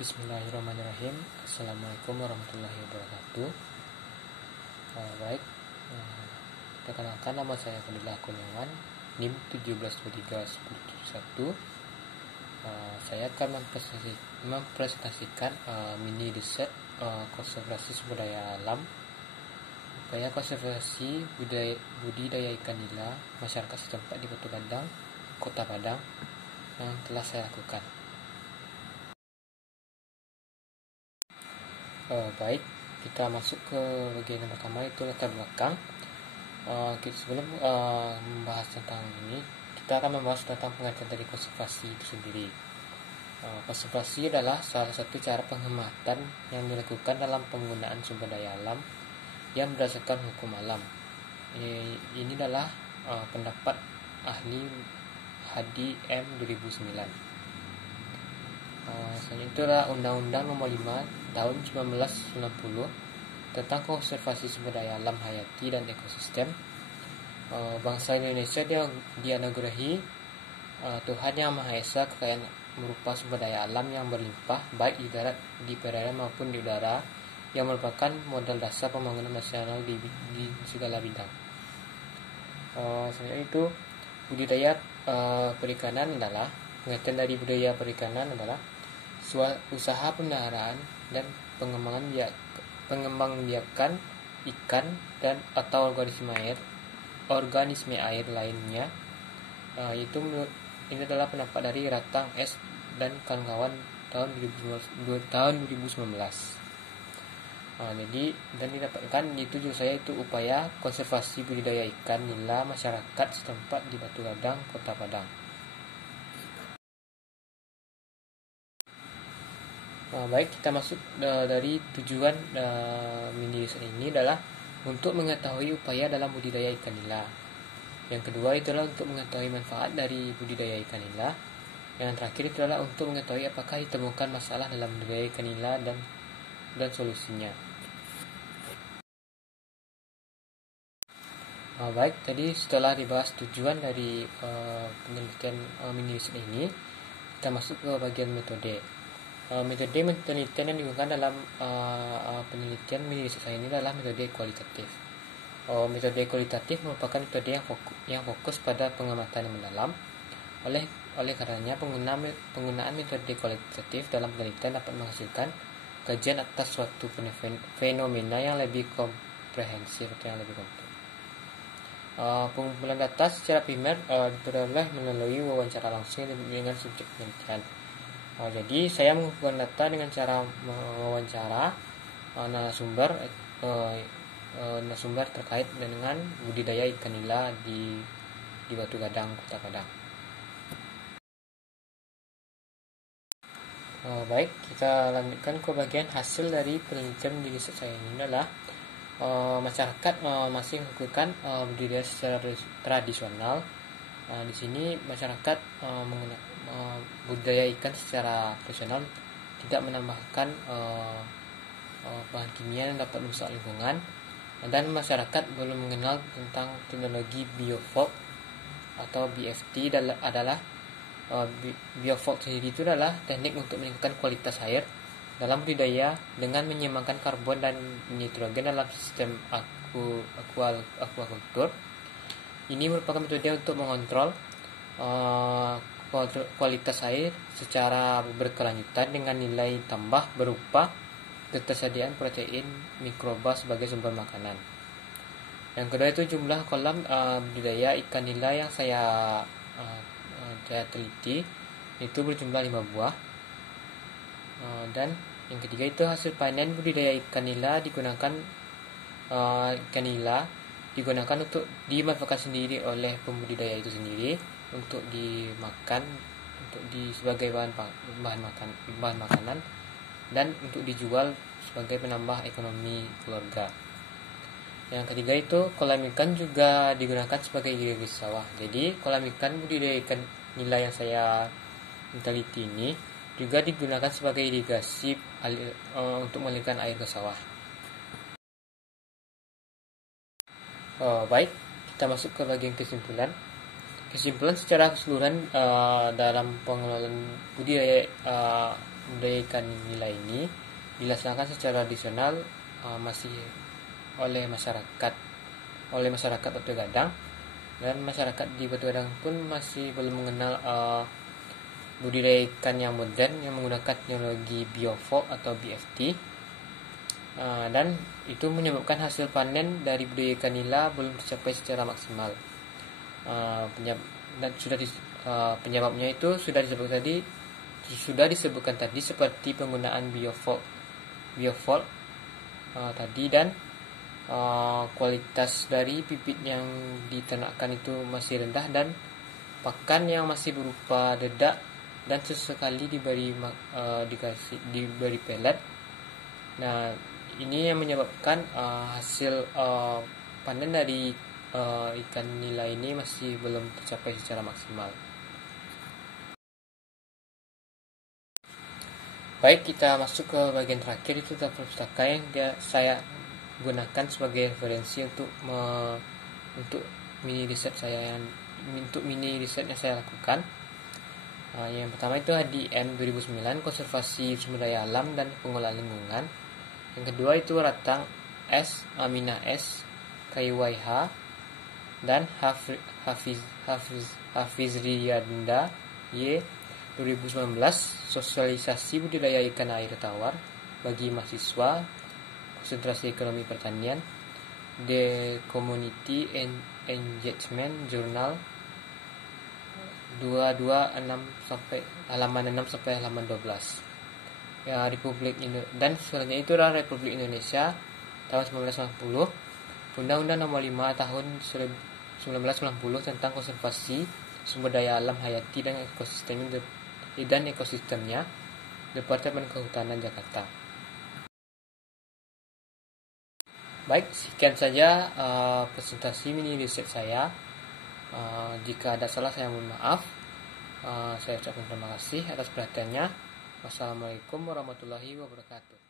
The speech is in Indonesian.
Bismillahirrahmanirrahim. Assalamualaikum warahmatullahi wabarakatuh. Baik, perkenalkan nama saya Fadilah Kurniawan, NIM 17231071. Saya akan mempresentasikan mini riset konservasi sumber daya alam, upaya konservasi budidaya ikan nila masyarakat setempat di Batu Gadang, Kota Padang yang telah saya lakukan. Baik, kita masuk ke bagian yang pertama, itu latar belakang. Sebelum membahas tentang ini, kita akan membahas tentang pengertian dari konservasi itu sendiri. Konservasi adalah salah satu cara penghematan yang dilakukan dalam penggunaan sumber daya alam yang berdasarkan hukum alam. Ini adalah pendapat ahli Hadi M 2009. Selanjutnya itu adalah Undang-Undang Nomor 5 Tahun 1990 tentang konservasi sumber daya alam hayati dan ekosistem. Bangsa Indonesia dianugerahi Tuhan Yang Maha Esa kekayaan berupa sumber daya alam yang berlimpah, baik di darat, di perairan maupun di udara, yang merupakan modal dasar pembangunan nasional di segala bidang. Selanjutnya itu budidaya perikanan adalah pengertian dari budidaya perikanan adalah usaha pemeliharaan dan pengembangbiakan ikan dan atau organisme air lainnya. Ini adalah pendapat dari Ratang S dan kawan-kawan tahun 2019. Jadi dan didapatkan dituju saya itu upaya konservasi budidaya ikan nila masyarakat setempat di Batu Gadang, Kota Padang. Baik, kita masuk dari tujuan mini riset ini adalah untuk mengetahui upaya dalam budidaya ikan nila. Yang kedua itu adalah untuk mengetahui manfaat dari budidaya ikan nila. Yang terakhir itu adalah untuk mengetahui apakah ditemukan masalah dalam budidaya ikan nila dan solusinya. Baik, jadi setelah dibahas tujuan dari penelitian mini riset ini, kita masuk ke bagian metode. Metode penelitian yang digunakan dalam penelitian mini riset saya ini adalah metode kualitatif. Metode kualitatif merupakan metode yang fokus pada pengamatan yang mendalam. Oleh karenanya penggunaan metode kualitatif dalam penelitian dapat menghasilkan kajian atas suatu fenomena yang lebih komprehensif atau yang lebih kompleks. Pengumpulan data secara primer diperoleh melalui wawancara langsung dengan subjek penelitian. Jadi saya mengumpulkan data dengan cara mewawancara narasumber terkait dengan budidaya ikan nila di Batu Gadang, Kota Padang. Baik, kita lanjutkan ke bagian hasil dari penelitian di riset saya ini adalah masyarakat masih melakukan budidaya secara tradisional. Di sini masyarakat budidaya ikan secara tradisional tidak menambahkan bahan kimia yang dapat merusak lingkungan, dan masyarakat belum mengenal tentang teknologi biofog atau BFT. Adalah biofog sendiri itu adalah teknik untuk meningkatkan kualitas air dalam budidaya dengan menyeimbangkan karbon dan nitrogen dalam sistem aquaculture. Ini merupakan metode untuk mengontrol kualitas air secara berkelanjutan dengan nilai tambah berupa ketersediaan protein mikroba sebagai sumber makanan. Yang kedua itu jumlah kolam budidaya ikan nila yang saya teliti itu berjumlah 5 buah. Dan yang ketiga itu hasil panen budidaya ikan nila digunakan untuk dimanfaatkan sendiri oleh pembudidaya itu sendiri untuk dimakan, sebagai bahan makanan, dan untuk dijual sebagai penambah ekonomi keluarga. Yang ketiga itu kolam ikan juga digunakan sebagai irigasi sawah. Jadi kolam ikan budidaya ikan nila yang saya teliti ini juga digunakan sebagai irigasi untuk mengalirkan air ke sawah. Baik, kita masuk ke bagian kesimpulan. Kesimpulan secara keseluruhan dalam pengelolaan budidaya ikan nila ini dilaksanakan secara tradisional masih oleh masyarakat Batu Gadang, dan masyarakat di Batu Gadang pun masih belum mengenal budidaya ikan yang modern yang menggunakan teknologi biofok atau BFT, dan itu menyebabkan hasil panen dari budidaya ikan nila belum tercapai secara maksimal. Penyebabnya itu sudah disebutkan tadi seperti penggunaan biofol tadi, dan kualitas dari bibit yang diternakkan itu masih rendah, dan pakan yang masih berupa dedak dan sesekali diberi pelet. Nah, ini yang menyebabkan hasil panen dari ikan nila ini masih belum tercapai secara maksimal. Baik, kita masuk ke bagian terakhir, itu daftar pustaka yang saya gunakan sebagai referensi untuk mini riset yang saya lakukan. Yang pertama itu HDM 2009, konservasi sumber daya alam dan pengelolaan lingkungan. Yang kedua itu Ratang S, Aminah S, KYH, dan Hafiz Riyanda Y 2019, sosialisasi budidaya ikan air tawar bagi mahasiswa, konsentrasi ekonomi pertanian, The Community Engagement Journal halaman 6 sampai halaman 12. Ya, dan selanjutnya itu adalah Republik Indonesia tahun 1990, Undang-Undang Nomor 5 tahun 1990 tentang konservasi sumber daya alam hayati dan ekosistemnya, Departemen Kehutanan Jakarta. Baik, sekian saja presentasi mini riset saya. Jika ada salah saya mohon maaf. Saya ucapkan terima kasih atas perhatiannya. Wassalamualaikum warahmatullahi wabarakatuh.